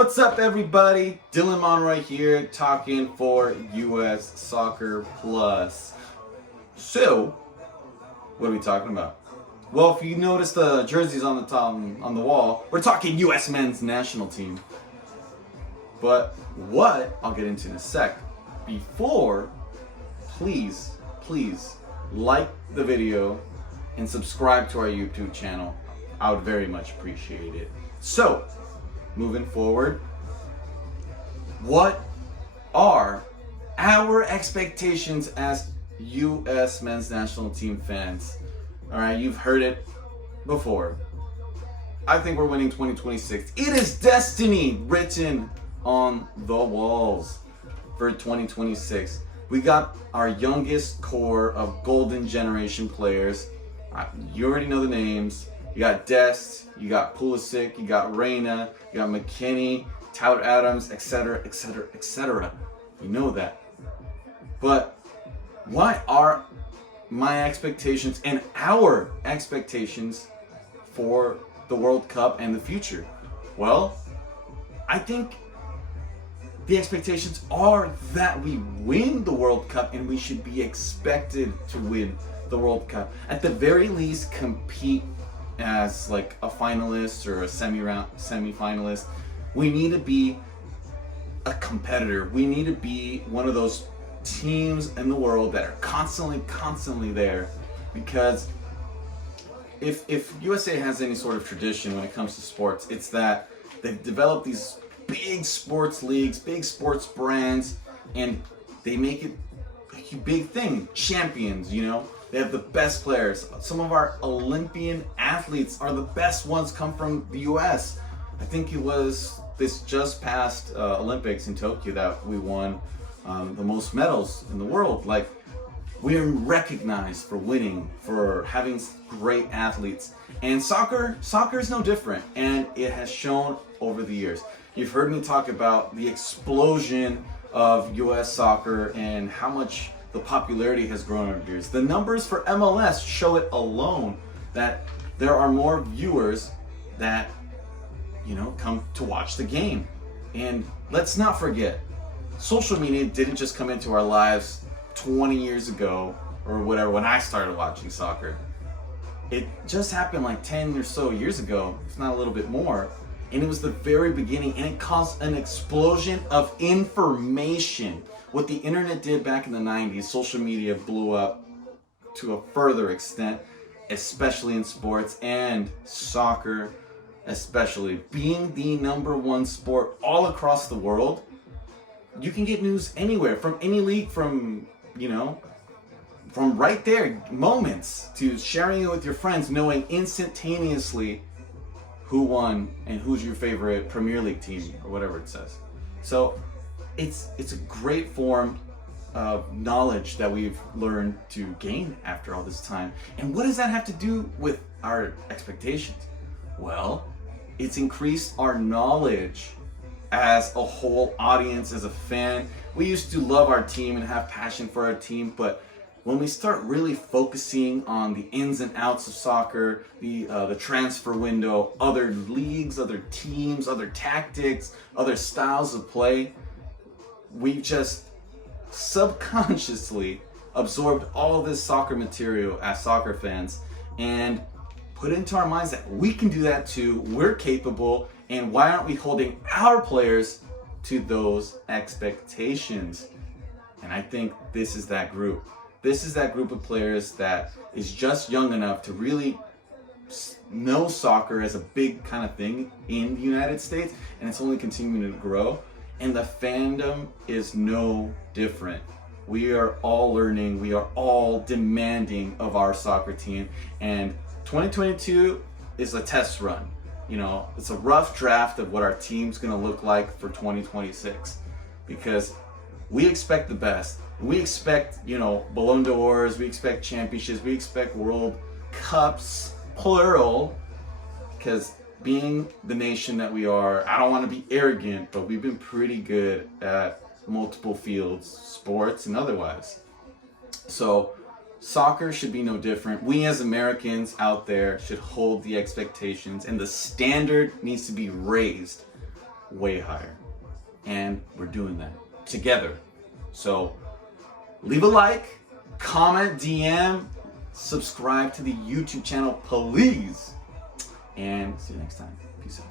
What's up, everybody? Dylan Monroy here, talking for US Soccer Plus. So, what are we talking about? Well, if you notice the jerseys on the top on the wall, we're talking US men's national team. But what I'll get into in a sec. Before, please like the video and subscribe to our YouTube channel. I would very much appreciate it. So, moving forward, what are our expectations as U.S. men's national team fans? All right, you've heard it before. I think we're winning 2026. It is destiny written on the walls for 2026. We got our youngest core of golden generation players. You already know the names. You got Dest, you got Pulisic, you got Reyna, you got McKennie, Tout Adams, etc., etc., etc. You know that. But what are my expectations and our expectations for the World Cup and the future? Well, I think the expectations are that we win the World Cup, and we should be expected to win the World Cup. At the very least, compete as like a finalist or a semi-finalist. We need to be a competitor. We need to be one of those teams in the world that are constantly there. Because if USA has any sort of tradition when it comes to sports, it's that they've developed these big sports leagues, big sports brands, and they make it a big thing. Champions, you know? They have the best players. Some of our Olympian athletes are the best ones come from the US. I think it was this just past Olympics in Tokyo that we won the most medals in the world. Like, we are recognized for winning, for having great athletes. And soccer is no different, and it has shown over the years. You've heard me talk about the explosion of US soccer and how much the popularity has grown over the years. The numbers for MLS show it alone, that there are more viewers that, you know, come to watch the game. And let's not forget, social media didn't just come into our lives 20 years ago or whatever when I started watching soccer. It just happened like 10 or so years ago, if not a little bit more. And it was the very beginning, and it caused an explosion of information. What the internet did back in the 90s, social media blew up to a further extent, especially in sports and soccer, especially. Being the #1 sport all across the world, you can get news anywhere, from any league, from, you know, from right there, moments, to sharing it with your friends, knowing instantaneously who won and who's your favorite Premier League team or whatever it says. So it's a great form of knowledge that we've learned to gain after all this time. And what does that have to do with our expectations? Well, it's increased our knowledge as a whole audience, as a fan. We used to love our team and have passion for our team, but when we start really focusing on the ins and outs of soccer, the transfer window, other leagues, other teams, other tactics, other styles of play, we've just subconsciously absorbed all this soccer material as soccer fans and put into our minds that we can do that too, we're capable, and why aren't we holding our players to those expectations? And I think this is that group. This is that group of players that is just young enough to really know soccer as a big kind of thing in the United States, and it's only continuing to grow. And the fandom is no different. We are all learning, we are all demanding of our soccer team, and 2022 is a test run. You know, it's a rough draft of what our team's gonna look like for 2026, because we expect the best. We expect, you know, Ballon d'Ors, we expect championships, we expect World Cups, plural, because being the nation that we are, I don't want to be arrogant, but we've been pretty good at multiple fields, sports and otherwise. So soccer should be no different. We as Americans out there should hold the expectations, and the standard needs to be raised way higher. And we're doing that together. So leave a like, comment, DM, subscribe to the YouTube channel, please. And see you next time. Peace out.